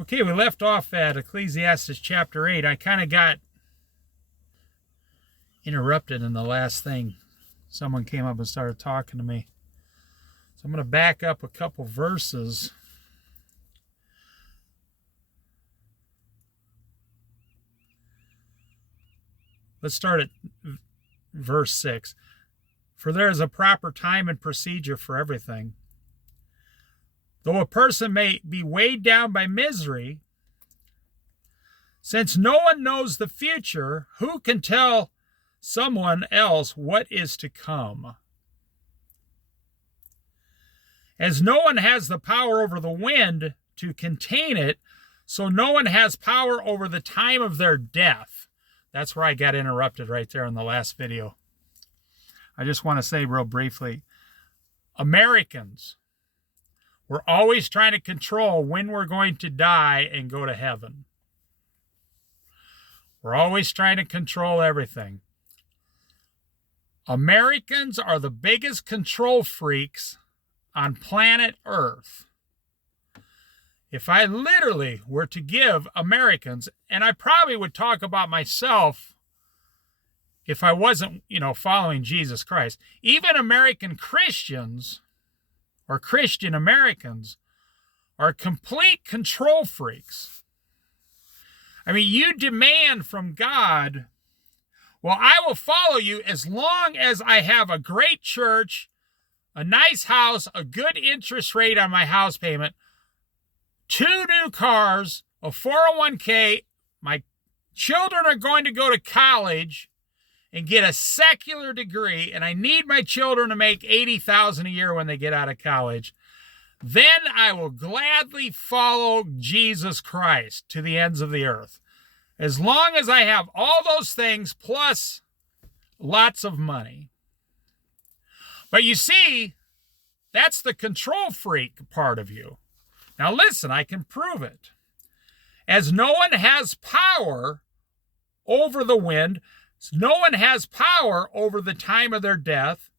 Okay, we left off at Ecclesiastes chapter 8. I kind of got interrupted in the last thing. Someone came up and started talking to me. So I'm going to back up a couple verses. Let's start at verse 6. For there is a proper time and procedure for everything. Though a person may be weighed down by misery, since no one knows the future, who can tell someone else what is to come? As no one has the power over the wind to contain it, so no one has power over the time of their death. That's where I got interrupted right there in the last video. I just want to say real briefly, Americans, we're always trying to control when we're going to die and go to heaven. We're always trying to control everything. Americans are the biggest control freaks on planet Earth. If I literally were to give Americans, and I probably would talk about myself if I wasn't, following Jesus Christ, even American Christians or Christian Americans are complete control freaks. I mean, you demand from God, well, I will follow you as long as I have a great church, a nice house, a good interest rate on my house payment, 2 new cars, a 401k, my children are going to go to college and get a secular degree, and I need my children to make $80,000 a year when they get out of college, then I will gladly follow Jesus Christ to the ends of the earth. As long as I have all those things plus lots of money. But you see, that's the control freak part of you. Now listen, I can prove it. As no one has power over the wind, no one has power over the time of their death,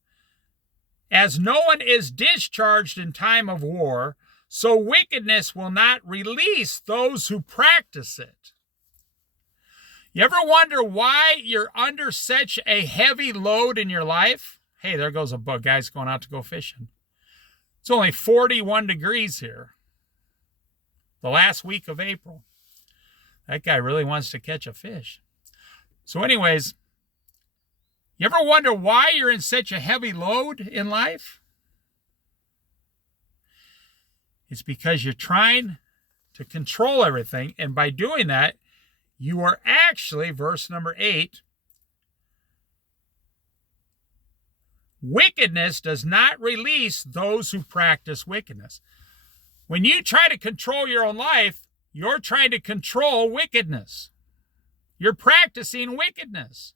as no one is discharged in time of war, so wickedness will not release those who practice it. You ever wonder why you're under such a heavy load in your life? Hey, there goes a bug. Guy's going out to go fishing. It's only 41 degrees here. The last week of April. That guy really wants to catch a fish. So anyways, you ever wonder why you're in such a heavy load in life? It's because you're trying to control everything, and by doing that, you are actually, verse number 8, wickedness does not release those who practice wickedness. When you try to control your own life, you're trying to control wickedness. You're practicing wickedness.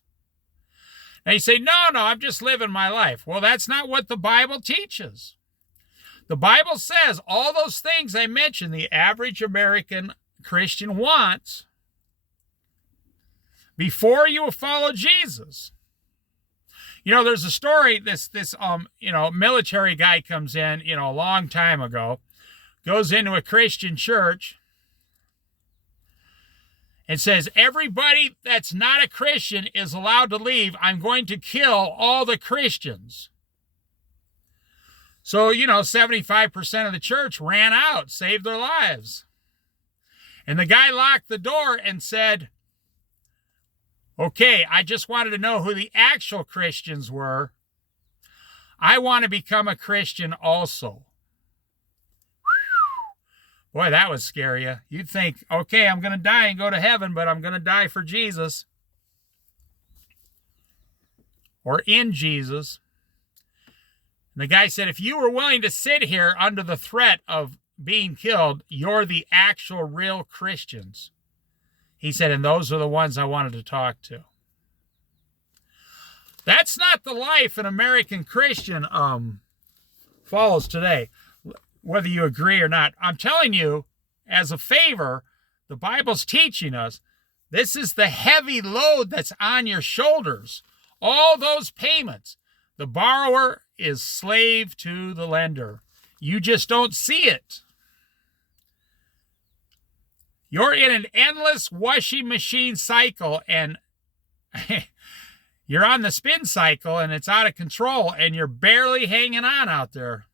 Now you say, no, I'm just living my life. Well, that's not what the Bible teaches. The Bible says all those things I mentioned, the average American Christian wants before you will follow Jesus. There's a story, this military guy comes in, a long time ago, goes into a Christian church, and says, everybody that's not a Christian is allowed to leave. I'm going to kill all the Christians. So, 75% of the church ran out, saved their lives. And the guy locked the door and said, okay, I just wanted to know who the actual Christians were. I want to become a Christian also. Boy, that would scare you. You'd think, okay, I'm going to die and go to heaven, but I'm going to die for Jesus. Or in Jesus. And the guy said, if you were willing to sit here under the threat of being killed, you're the actual real Christians. He said, and those are the ones I wanted to talk to. That's not the life an American Christian follows today. Whether you agree or not, I'm telling you, as a favor, the Bible's teaching us, this is the heavy load that's on your shoulders. All those payments. The borrower is slave to the lender. You just don't see it. You're in an endless washing machine cycle, and you're on the spin cycle, and it's out of control, and you're barely hanging on out there.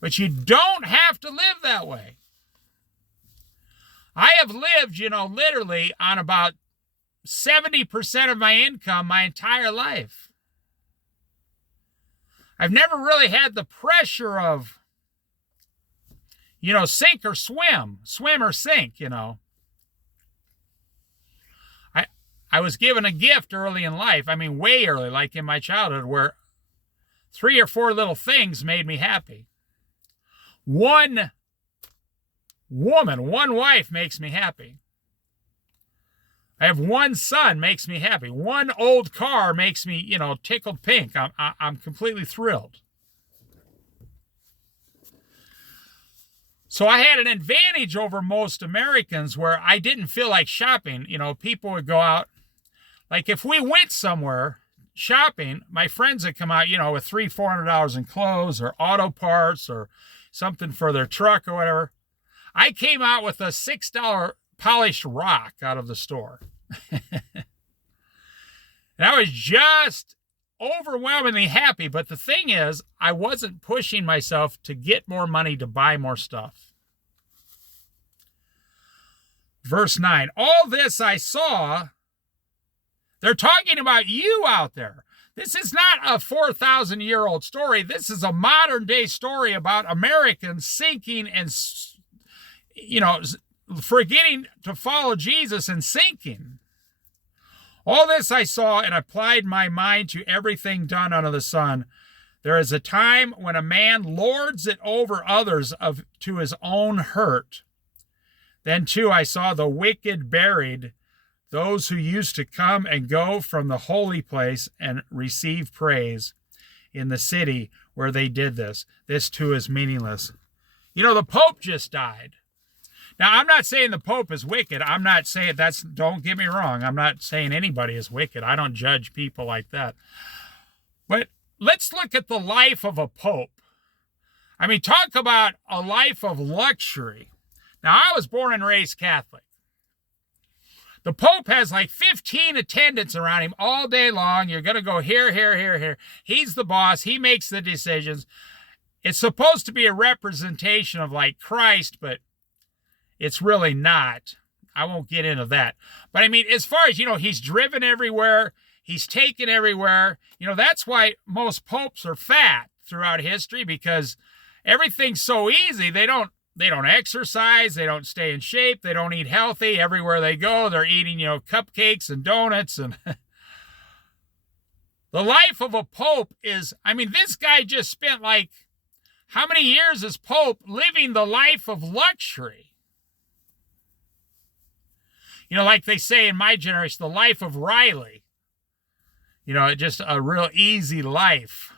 But you don't have to live that way. I have lived, literally on about 70% of my income my entire life. I've never really had the pressure of, sink or swim or sink, I was given a gift early in life. I mean, way early, like in my childhood, where 3 or 4 little things made me happy. One woman, one wife makes me happy. I have one son, makes me happy. One old car makes me, tickled pink. I'm completely thrilled. So I had an advantage over most Americans where I didn't feel like shopping. People would go out. Like if we went somewhere shopping, my friends would come out, with $300-400 in clothes or auto parts or something for their truck or whatever. I came out with a $6 polished rock out of the store. And I was just overwhelmingly happy. But the thing is, I wasn't pushing myself to get more money to buy more stuff. Verse 9, all this I saw. They're talking about you out there. This is not a 4,000-year-old story. This is a modern-day story about Americans sinking and, forgetting to follow Jesus and sinking. All this I saw and applied my mind to everything done under the sun. There is a time when a man lords it over others to his own hurt. Then, too, I saw the wicked buried, those who used to come and go from the holy place and receive praise in the city where they did this. This, too, is meaningless. The Pope just died. Now, I'm not saying the Pope is wicked. I'm not saying don't get me wrong. I'm not saying anybody is wicked. I don't judge people like that. But let's look at the life of a Pope. I mean, talk about a life of luxury. Now, I was born and raised Catholic. The Pope has like 15 attendants around him all day long. You're going to go here, here, here, here. He's the boss. He makes the decisions. It's supposed to be a representation of like Christ, but it's really not. I won't get into that. But I mean, as far as, he's driven everywhere. He's taken everywhere. That's why most popes are fat throughout history, because everything's so easy. They don't exercise. They don't stay in shape. They don't eat healthy. Everywhere they go, they're eating, cupcakes and donuts. And the life of a pope is, this guy just spent how many years as pope living the life of luxury? Like they say in my generation, the life of Riley. Just a real easy life.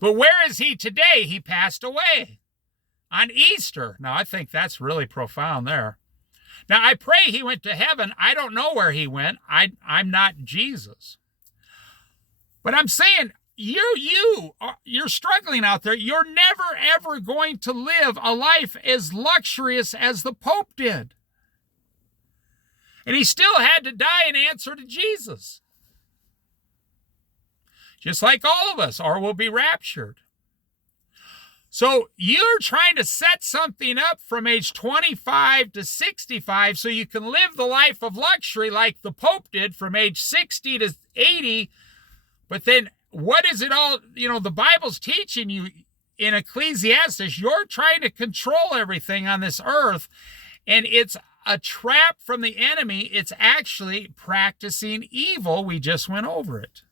But where is he today? He passed away on Easter. Now, I think that's really profound there. Now, I pray he went to heaven. I don't know where he went. I'm not Jesus. But I'm saying, you're struggling out there. You're never, ever going to live a life as luxurious as the Pope did. And he still had to die in answer to Jesus. Just like all of us, or we'll be raptured. So you're trying to set something up from age 25 to 65 so you can live the life of luxury like the Pope did from age 60 to 80. But then what is it all, the Bible's teaching you in Ecclesiastes, you're trying to control everything on this earth, and it's a trap from the enemy. It's actually practicing evil. We just went over it.